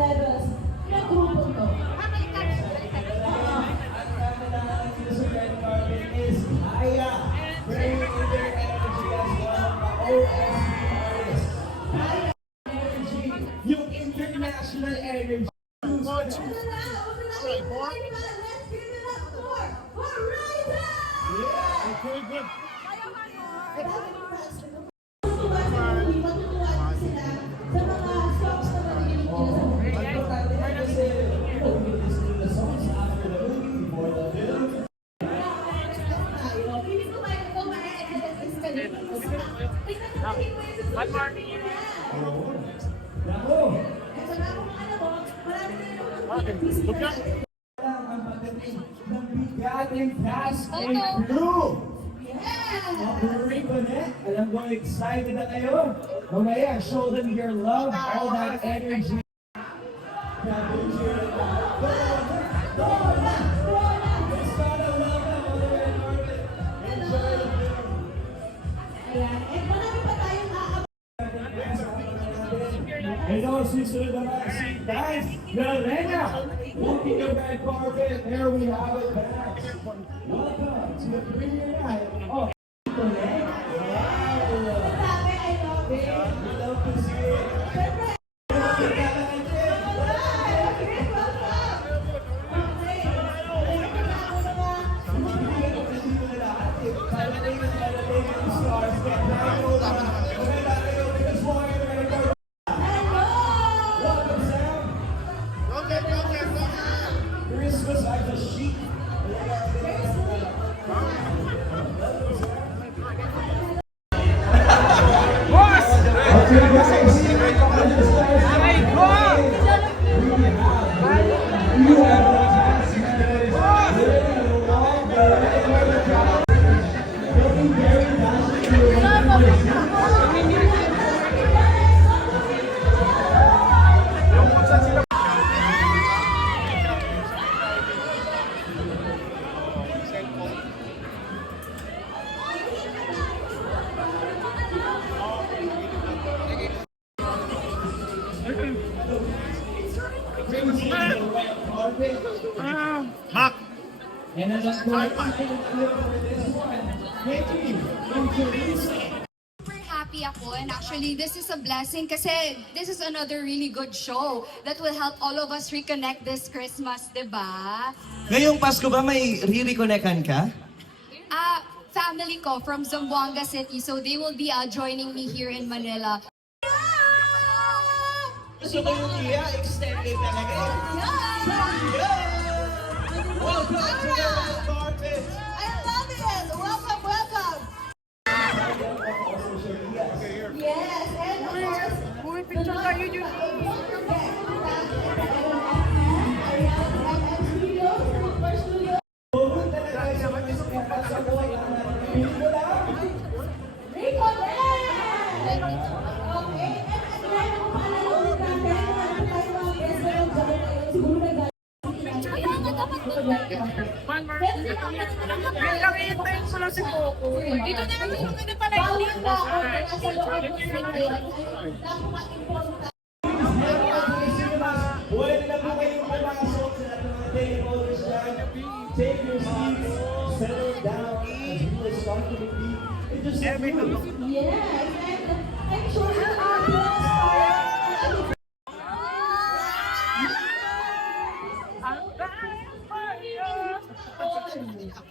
levels na grupo to. Yung international energy. Let's give it up for Horizon! Yeah, very good. Matutuwa sila sa mga songs na marinig nila sa movie. Kasi the songs after the movie, before the film. One more. Nako! Look up. Ang pagdating ng bigating cast and crew! Alam ko, excited na kayo. Mamaya, show them your love, all that energy. And all susunod naman si Dance Melena. Walking the red carpet, there we have it back. Welcome to the premiere night of Connect. We love to see it. Christmas like a sheep. Mark. And then let's go for this one. Nikki and Teresa. Super happy ako, and actually this is a blessing kasi this is another really good show that will help all of us reconnect this Christmas, diba? Ngayong Pasko ba may re-reconnectan ka? Family ko from Zamboanga City, so they will be joining me here in Manila. Gusto ko yung Tia, extended talaga. Welcome to the red carpet. I love it! Welcome, welcome! Yes, and of course, Uy, picture tayo yun. One more. Wait lang, iintayin ko lang si Coco. Dito na lang yung ano pala yung Pwede na po kayong pumasok sa ating mga takeovers dyan. Take your seats, settle down as you will start to repeat. And just yes, and I'm sure you are blessed.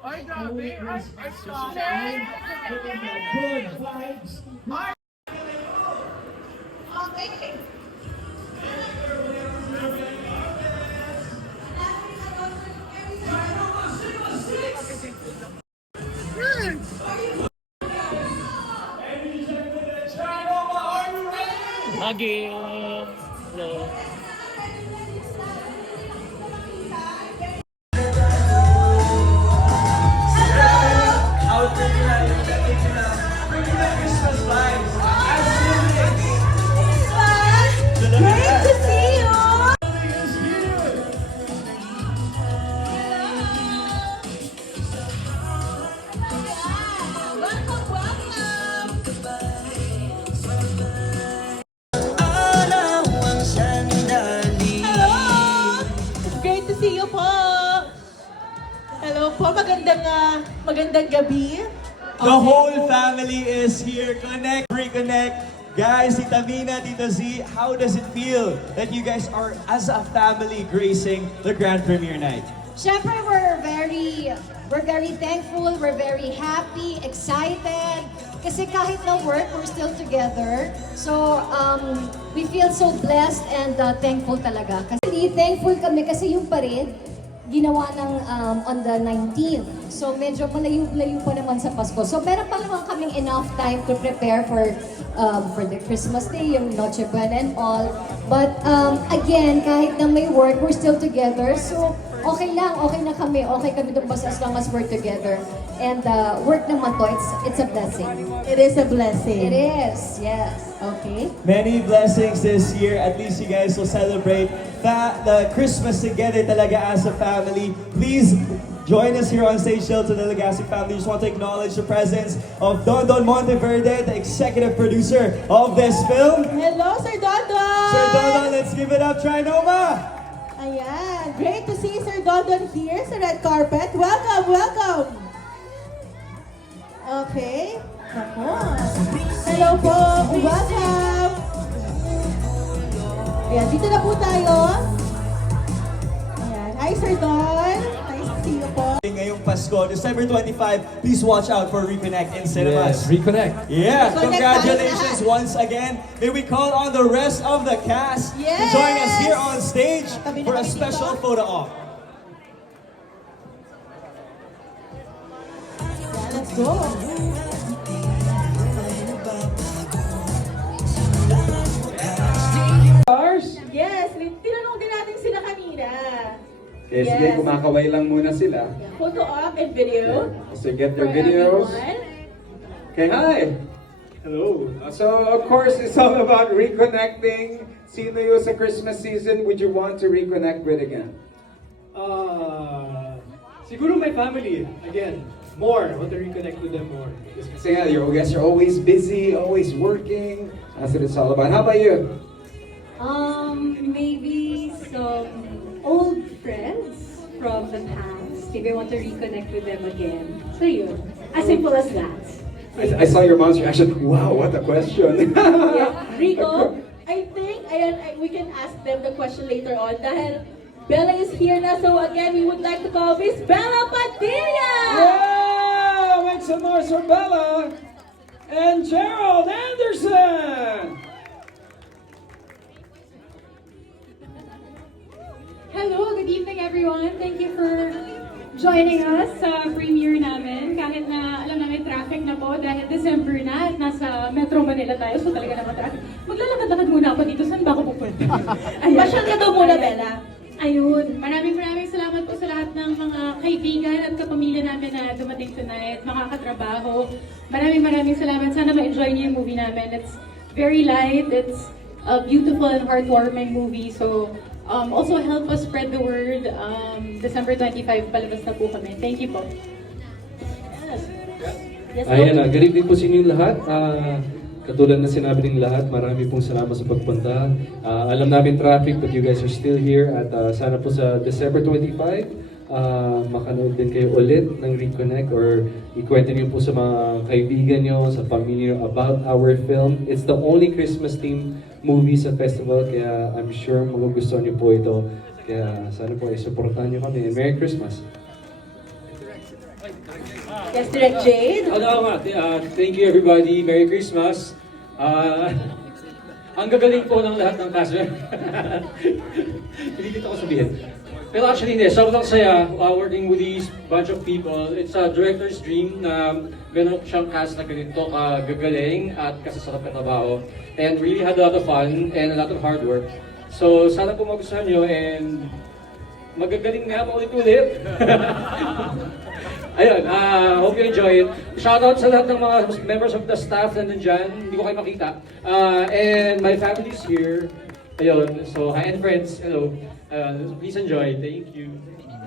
Ay, grabe. good vibes. Okay. Again. Hello. Great to see you! Welcome, welcome! Araw ang sandali magandang gabi. The whole family is here. Connect, reconnect. Guys, Tita Mina, Tito Z, how does it feel that you guys are, as a family, gracing the grand premiere night? Siyempre, we're very thankful, we're very happy, excited. Kasi kahit na work, we're still together. So, we feel so blessed and thankful talaga. Kasi thankful kami kasi yung parade, ginawa ng on the 19th. So, medyo malayo pa naman sa Pasko. So, meron pa naman kaming enough time to prepare for the Christmas Day, yung Noche Buena and all. But, again, kahit na may work, we're still together. So, okay lang, okay na kami. Okay kami doon basta as long as we're together. And work naman to, it's a blessing. It is a blessing. It is, yes. Okay. Many blessings this year. At least you guys will celebrate the Christmas together talaga as a family. Please join us here on stage still to the Legacy family. Just want to acknowledge the presence of Don Monteverde, the executive producer of this film. Hello, Sir Dondon! Sir Don, let's give it up, Trinoma! Ayan. Great to see Sir Dondon here sa red carpet. Welcome, welcome! Okay. Ako. Hello po. Welcome! Ayan, dito na po tayo. Ayan. Hi, Sir Don. Nice to see you po. Ngayong Pasko, December 25, please watch out for Reconnect in cinemas. Reconnect. Yeah, Reconnect congratulations tayo once again. May we call on the rest of the cast to Yes! join us here on stage Tabi na for a kami special dito. photo op. Ayan, let's go. Yes, tinanong din natin sila kanina. Okay, sige, kumakaway lang muna sila. Photo op and video. So get For your videos. everyone. Okay, hi! Hello. So, of course, it's all about reconnecting. Sino yung sa Christmas season would you want to reconnect with again? Siguro my family, again, more. I want to reconnect with them more. Kasi nga, you guys are always busy, always working. That's what it's all about. How about you? Maybe some old friends from the past. Maybe I want to reconnect with them again. So yun. As simple as that. I saw your mom's reaction. Wow, what a question. Yeah. Rico, I think we can ask them the question later on dahil Bella is here na. So again, we would like to call Miss Bella Padilla! Yeah! Make some noise for Bella and Gerald Anderson! Hello, good evening everyone. Thank you for joining us sa premiere namin. Kahit na alam namin traffic na po dahil December na at nasa Metro Manila tayo. So talaga naman traffic. Maglalakad-lakad muna ako dito. Saan ba ako pupunta? Pasyal ka daw muna, Bella. Ayun, maraming salamat po sa lahat ng mga kaibigan at kapamilya namin na dumating tonight, mga katrabaho. Maraming salamat. Sana ma-enjoy niyo yung movie namin. It's very light, it's a beautiful and heartwarming movie. So, also help us spread the word. December 25, palabas na po kami. Thank you po. Yes, Ayan na, good evening po sa inyong lahat. Katulad na sinabi ng lahat, marami pong salamat sa pagpunta. Alam namin traffic, but you guys are still here. At sana po sa December 25, makanood din kayo ulit ng Reconnect or ikwento niyo po sa mga kaibigan niyo, sa pamilya niyo about our film. It's the only Christmas-themed movie sa festival, kaya I'm sure magugustuhan niyo po ito. Kaya sana po i-supportahan niyo kami. Merry Christmas! Yes, Direct Jade. Thank you everybody. Merry Christmas. Ang gagaling po ng lahat ng cast. Hindi dito ko sabihin. Pero actually hindi, sobrang saya working with these bunch of people. It's a director's dream na meron siyang cast na ganito kagagaling at kasasarap na trabaho. And really had a lot of fun and a lot of hard work. So sana po magustuhan nyo and magagaling nga pa ulit-ulit. Ayun, hope you enjoy it. Shoutout sa lahat ng mga members of the staff na nandyan. Hindi ko kayo makita. And my family's here. Ayun, so hi and friends, hello. Please enjoy. Thank you.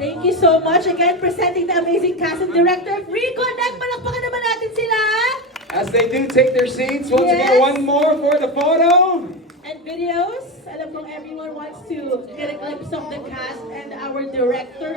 Thank you so much. Again, presenting the amazing cast and director of Reconnect. Palakpakan naman natin sila. As they do take their seats, once Yes. again, one more for the photo. And videos. Alam kong everyone wants to get a glimpse of the cast and our director